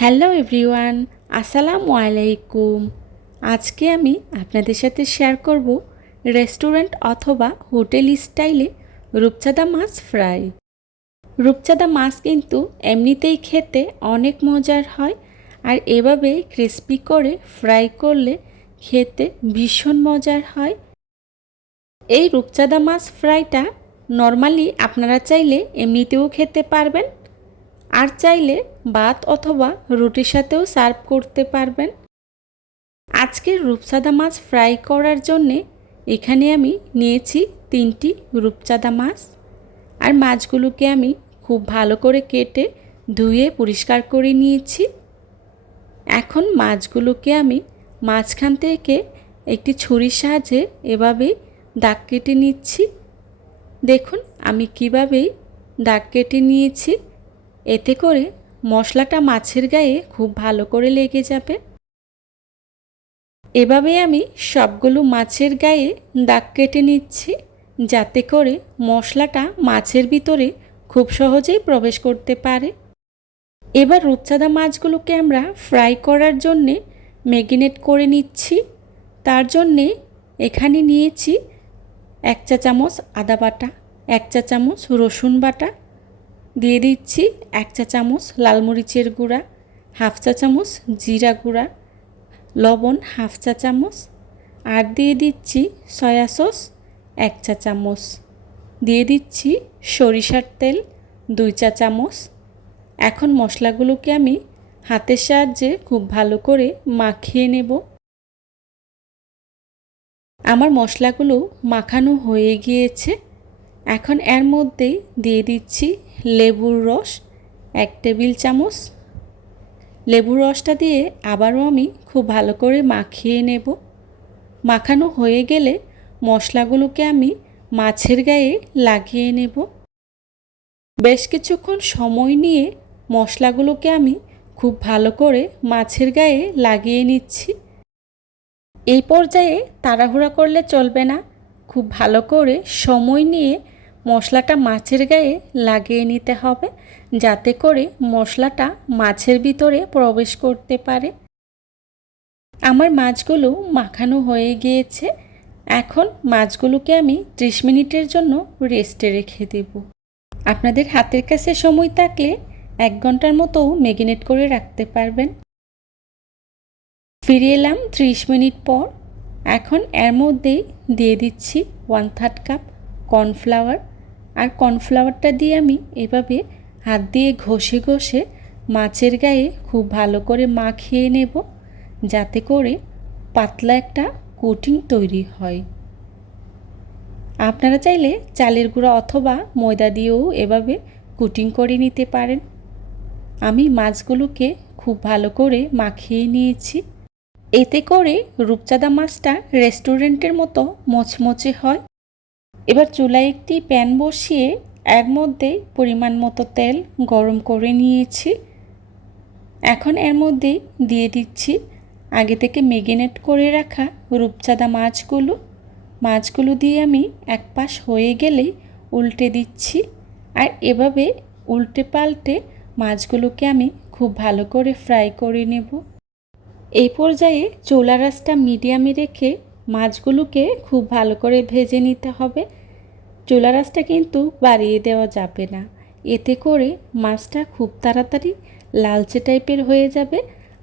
Hello everyone, আসসালামু আলাইকুম। আজকে আমি আপনাদের সাথে শেয়ার করব রেস্টুরেন্ট অথবা হোটেল স্টাইলে রূপচাঁদা মাছ ফ্রাই। রূপচাঁদা মাছ কিন্তু এমনিতেই খেতে অনেক মজার হয়, আর এভাবে ক্রিস্পি করে ফ্রাই করলে খেতে ভীষণ মজার হয়। এই রূপচাঁদা মাছ ফ্রাইটা নর্মালি আপনারা চাইলে এমনিতেও খেতে পারবেন, আর চাইলে ভাত অথবা রুটির সাথেও সার্ভ করতে পারবেন। আজকের রূপচাঁদা মাছ ফ্রাই করার জন্যে এখানে আমি নিয়েছি 3টি রূপচাঁদা মাছ, আর মাছগুলোকে আমি খুব ভালো করে কেটে ধুয়ে পরিষ্কার করে নিয়েছি। এখন মাছগুলোকে আমি মাঝখান থেকে একটি ছুরির সাহায্যে এভাবেই দাগ কেটে নিচ্ছি। দেখুন আমি কিভাবেই দাগ কেটে নিয়েছি, এতে করে মশলাটা মাছের গায়ে খুব ভালো করে লেগে যাবে। এভাবে আমি সবগুলো মাছের গায়ে দাগ কেটে নিচ্ছি, যাতে করে মশলাটা মাছের ভিতরে খুব সহজেই প্রবেশ করতে পারে। এবার রূপচাঁদা মাছগুলোকে আমরা ফ্রাই করার জন্যে ম্যারিনেট করে নিচ্ছি। তার জন্যে এখানে নিয়েছি 1 চা চামচ আদা বাটা, 1 চা চামচ রসুন বাটা, দিয়ে দিচ্ছি 1 চা চামচ লাল মরিচের গুঁড়া, 1/2 চা চামচ জিরা গুঁড়া, লবণ 1/2 চা চামচ, আর দিয়ে দিচ্ছি সয়া সস 1 চা চামচ, দিয়ে দিচ্ছি সরিষার তেল 2 চা চামচ। এখন মশলাগুলোকে আমি হাতের সাহায্যে খুব ভালো করে মাখিয়ে নেব। আমার মশলাগুলো মাখানো হয়ে গিয়েছে। এখন এর মধ্যে দিয়ে দিচ্ছি লেবুর রস 1 টেবিল চামচ। লেবুর রসটা দিয়ে আবারও আমি খুব ভালো করে মাখিয়ে নেব। মাখানো হয়ে গেলে মশলাগুলোকে আমি মাছের গায়ে লাগিয়ে নেব। বেশ কিছুক্ষণ সময় নিয়ে মশলাগুলোকে আমি খুব ভালো করে মাছের গায়ে লাগিয়ে নিচ্ছি। এই পর্যায়ে তাড়াহুড়া করলে চলবে না, খুব ভালো করে সময় নিয়ে মশলাটা মাছের গায়ে লাগিয়ে নিতে হবে, যাতে করে মশলাটা মাছের ভিতরে প্রবেশ করতে পারে। আমার মাছগুলো মাখানো হয়ে গিয়েছে। এখন মাছগুলোকে আমি 30 মিনিটের জন্য রেস্টে রেখে দেব। আপনাদের হাতের কাছে সময় থাকলে 1 ঘন্টার মতো ম্যারিনেট করে রাখতে পারবেন। ফিরে এলাম 30 মিনিট পর। এখন এর মধ্যেই দিয়ে দিচ্ছি 1/3 কাপ কর্নফ্লাওয়ার, আর কর্নফ্লাওয়ারটা দিয়ে আমি এভাবে হাত দিয়ে ঘষে ঘষে মাছের গায়ে খুব ভালো করে মাখিয়ে নেব, যাতে করে পাতলা একটা কোটিং তৈরি হয়। আপনারা চাইলে চালের গুঁড়া অথবা ময়দা দিয়েও এভাবে কোটিং করে নিতে পারেন। আমি মাছগুলোকে খুব ভালো করে মাখিয়ে নিয়েছি। এতে করে রূপচাঁদা মাছটা রেস্টুরেন্টের মতো মচমচে হয়। এবার চুলায় একটি প্যান বসিয়ে এর মধ্যে পরিমাণ মতো তেল গরম করে নিয়েছি। এখন এর মধ্যে দিয়ে দিচ্ছি আগে থেকে ম্যারিনেট করে রাখা রূপচাঁদা মাছগুলো দিয়ে আমি এক পাশ হয়ে গেলেই উল্টে দিচ্ছি, আর এভাবে উল্টে পাল্টে মাছগুলোকে আমি খুব ভালো করে ফ্রাই করে নেব। এই পর্যায়ে চুলার আঁচটা মিডিয়ামে রেখে মাছগুলোকে খুব ভালো করে ভেজে নিতে হবে। চুলার আঁচটা কিন্তু বাড়িয়ে দেওয়া যাবে না, এতে করে মাছটা খুব তাড়াতাড়ি লালচে টাইপের হয়ে যাবে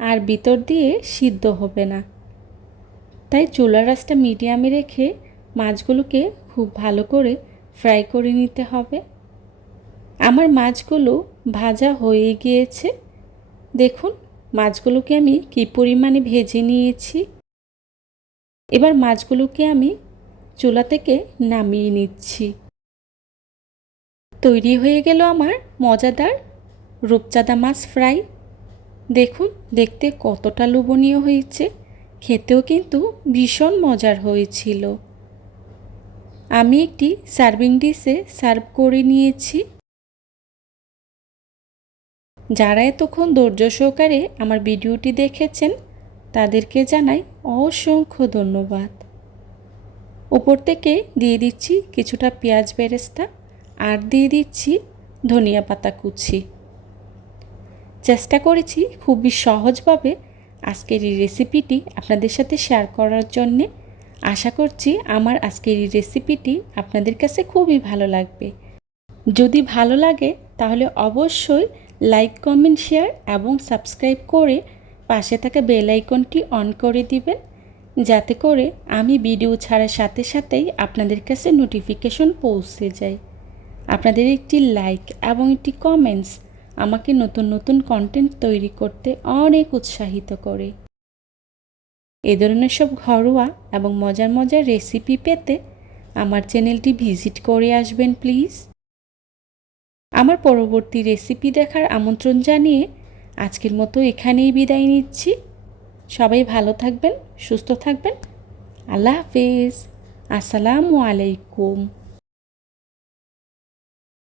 আর ভিতর দিয়ে সিদ্ধ হবে না। তাই চুলার আঁচটা মিডিয়ামে রেখে মাছগুলোকে খুব ভালো করে ফ্রাই করে নিতে হবে। আমার মাছগুলো ভাজা হয়ে গিয়েছে। দেখুন মাছগুলোকে আমি কী পরিমাণে ভেজে নিয়েছি। এবার মাছগুলোকে আমি চুলা থেকে নামিয়ে নিচ্ছি। তৈরি হয়ে গেল আমার মজাদার রূপচাঁদা মাছ ফ্রাই। দেখুন দেখতে কতটা লোভনীয় হয়েছে, খেতেও কিন্তু ভীষণ মজার হয়েছিল। আমি একটি সার্ভিং ডিশে সার্ভ করে নিয়েছি। যারা এতক্ষণ ধৈর্য সহকারে আমার ভিডিওটি দেখেছেন তাদেরকে জানাই অসংখ্য ধন্যবাদ। উপর থেকে দিয়ে দিচ্ছি কিছুটা পেঁয়াজ বেরেস্তা, আর দিয়ে দিচ্ছি ধনিয়া পাতা কুচি। চেষ্টা করেছি খুবই সহজভাবে আজকের এই রেসিপিটি আপনাদের সাথে শেয়ার করার জন্যে। আশা করছি আমার আজকের এই রেসিপিটি আপনাদের কাছে খুবই ভালো লাগবে। যদি ভালো লাগে তাহলে অবশ্যই লাইক, কমেন্ট, শেয়ার এবং সাবস্ক্রাইব করে পাশে থাকা বেল আইকনটি অন করে দিবেন, যাতে করে আমি ভিডিও ছাড়ার সাথে সাথেই আপনাদের কাছে নোটিফিকেশন পৌঁছে যায়। আপনাদের একটি লাইক এবং একটি কমেন্টস আমাকে নতুন নতুন কন্টেন্ট তৈরি করতে অনেক উৎসাহিত করে। এ ধরনের সব ঘরোয়া এবং মজার মজার রেসিপি পেতে আমার চ্যানেলটি ভিজিট করে আসবেন প্লিজ। আমার পরবর্তী রেসিপি দেখার আমন্ত্রণ জানিয়ে আজকের মতো এখানেই বিদায় নিচ্ছি। সবাই ভালো থাকবেন, সুস্থ থাকবেন। আল্লাহ হাফেজ। আসসালামু আলাইকুম।